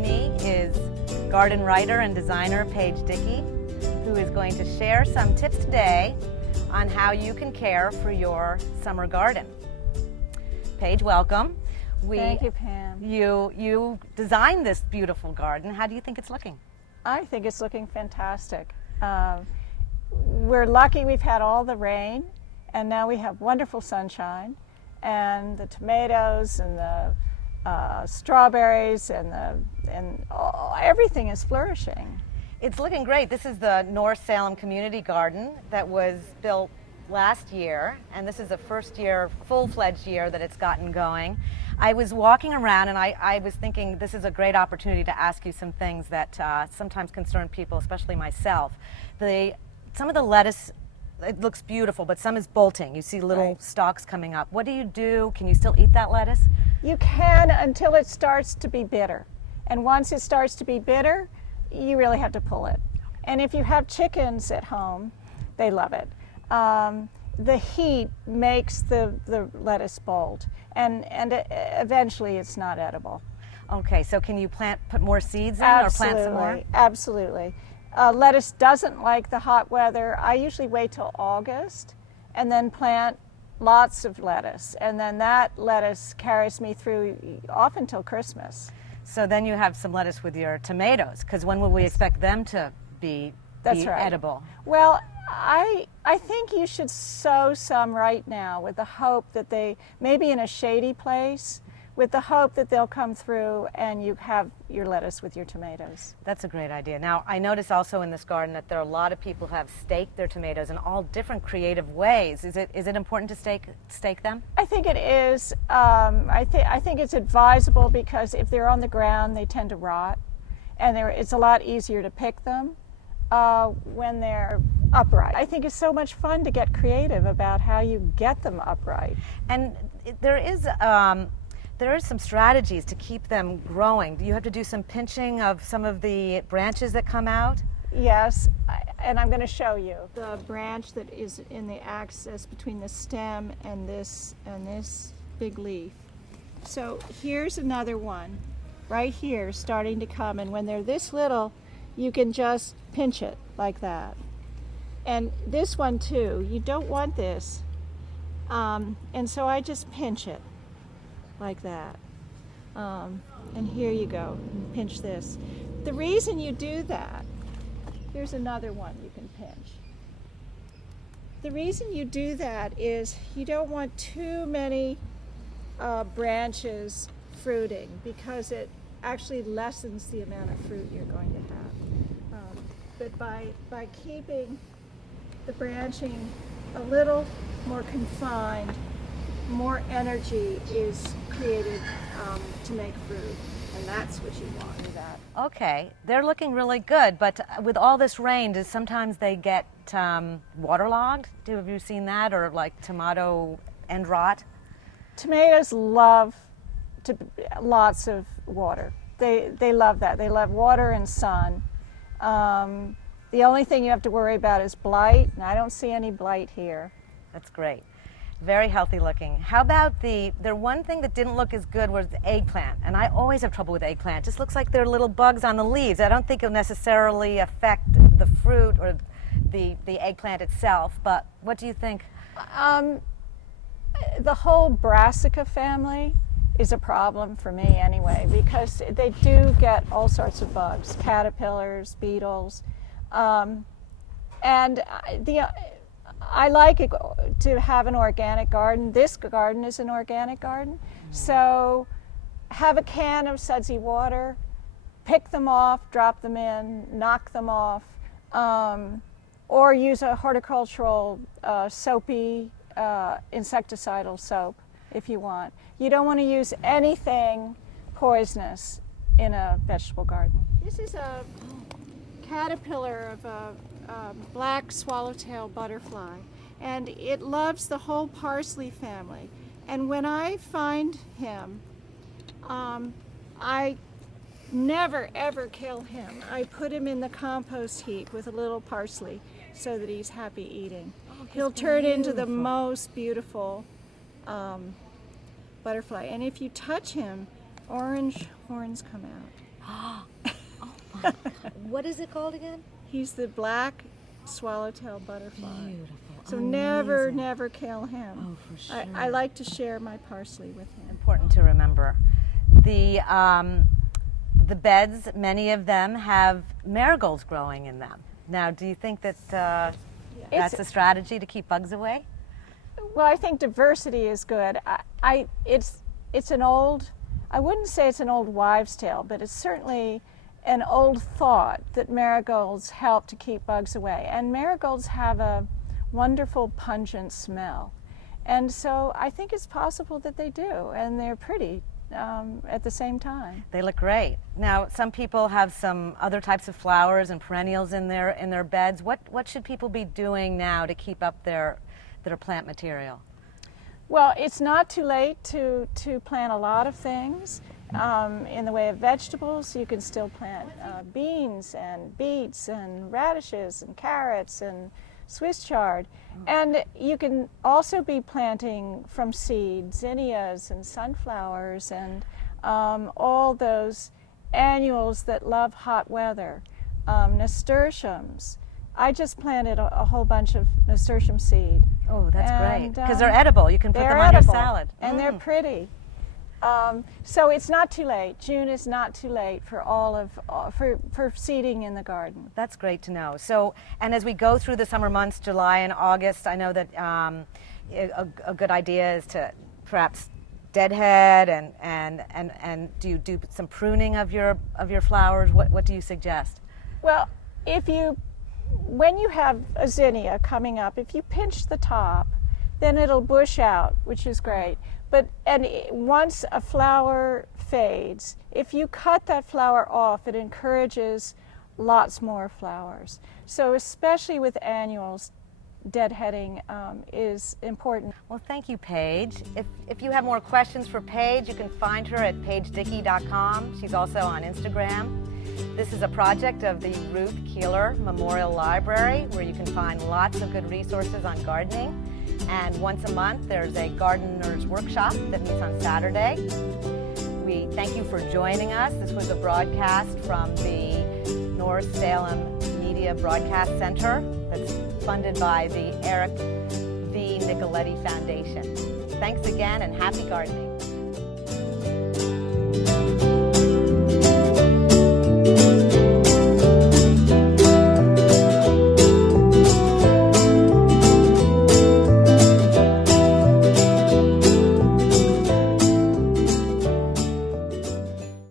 me is garden writer and designer Paige Dickey, who is going to share some tips today on how you can care for your summer garden. Paige, welcome. Thank you, Pam. You designed this beautiful garden. How do you think it's looking? I think it's looking fantastic. We're lucky we've had all the rain, and now we have wonderful sunshine, and the tomatoes and the strawberries and everything is flourishing. It's looking great. This is the North Salem Community Garden that was built last year, and this is the first year, full-fledged year that it's gotten going. I was walking around and I was thinking this is a great opportunity to ask you some things that sometimes concern people, especially myself. Some of the lettuce, it looks beautiful, but some is bolting. You see little stalks coming up. What do you do? Can you still eat that lettuce? You can until it starts to be bitter. And once it starts to be bitter, you really have to pull it. And if you have chickens at home, they love it. The heat makes the lettuce bolt, and eventually it's not edible. Okay, so can you put more seeds in or plant some more? Absolutely. Lettuce doesn't like the hot weather. I usually wait till August and then plant lots of lettuce, and then that lettuce carries me through often till Christmas. So then you have some lettuce with your tomatoes, because when will we expect them to be edible? Well, I think you should sow some right now with the hope that they, maybe in a shady place, with the hope that they'll come through and you have your lettuce with your tomatoes. That's a great idea. Now, I notice also in this garden that there are a lot of people who have staked their tomatoes in all different creative ways. Is it important to stake them? I think it is. I think it's advisable because if they're on the ground, they tend to rot, and it's a lot easier to pick them when they're upright. I think it's so much fun to get creative about how you get them upright. And there is some strategies to keep them growing. Do you have to do some pinching of some of the branches that come out? Yes, and I'm going to show you the branch that is in the axis between the stem and this big leaf. So here's another one right here starting to come, and when they're this little, you can just pinch it like that. And this one too, you don't want this, and so I just pinch it like that. And here you go, and pinch this. The reason you do that, here's another one you can pinch. The reason you do that is you don't want too many branches fruiting, because it actually lessens the amount of fruit you're going to have. But by keeping the branching a little more confined, more energy is created to make fruit, and that's what you want with that. Okay, they're looking really good, but with all this rain, sometimes they get waterlogged? Have you seen that, or like tomato end rot? Tomatoes love lots of water. They love that. They love water and sun. The only thing you have to worry about is blight, and I don't see any blight here. That's great. Very healthy looking. How about one thing that didn't look as good was the eggplant, and I always have trouble with eggplant. It just looks like there are little bugs on the leaves. I don't think it'll necessarily affect the fruit or the eggplant itself, but what do you think? The whole Brassica family is a problem for me anyway, because they do get all sorts of bugs, caterpillars, beetles, and I like it to have an organic garden. This garden is an organic garden. So have a can of sudsy water, pick them off, drop them in, knock them off, or use a horticultural soapy insecticidal soap if you want. You don't want to use anything poisonous in a vegetable garden. This is a caterpillar of a black swallowtail butterfly, and it loves the whole parsley family. And when I find him, I never ever kill him. I put him in the compost heap with a little parsley so that he's happy eating. He'll turn into the most beautiful butterfly. And if you touch him, orange, horns come out. What is it called again? He's the black swallowtail butterfly. Beautiful. So never, Amazing. never kill him. Oh, for sure. I like to share my parsley with him. Important to remember. The beds, many of them have marigolds growing in them. Now, do you think that that's a strategy to keep bugs away? Well, I think diversity is good. It's an old, I wouldn't say it's an old wives' tale, but it's certainly an old thought that marigolds help to keep bugs away. And marigolds have a wonderful pungent smell. And so I think it's possible that they do, and they're pretty at the same time. They look great. Now, some people have some other types of flowers and perennials in their beds. What should people be doing now to keep up their plant material? Well, it's not too late to plant a lot of things. In the way of vegetables, you can still plant beans and beets and radishes and carrots and Swiss chard. And you can also be planting from seed zinnias and sunflowers and all those annuals that love hot weather, nasturtiums. I just planted a whole bunch of nasturtium seed. Oh, that's great. And, Because they're edible. You can put they're them on edible, your salad. and they're pretty. So it's not too late. June is not too late for for seeding in the garden. That's great to know. So, and as we go through the summer months, July and August, I know that a good idea is to perhaps deadhead and do you do some pruning of your flowers? What do you suggest? Well, when you have a zinnia coming up, if you pinch the top, then it'll bush out, which is great. Once a flower fades, if you cut that flower off, it encourages lots more flowers. So especially with annuals, deadheading is important. Well, thank you, Paige. If you have more questions for Paige, you can find her at pagedickey.com. She's also on Instagram. This is a project of the Ruth Keeler Memorial Library, where you can find lots of good resources on gardening. And once a month, there's a gardener's workshop that meets on Saturday. We thank you for joining us. This was a broadcast from the North Salem Media Broadcast Center that's funded by the Eric V. Nicoletti Foundation. Thanks again and happy gardening.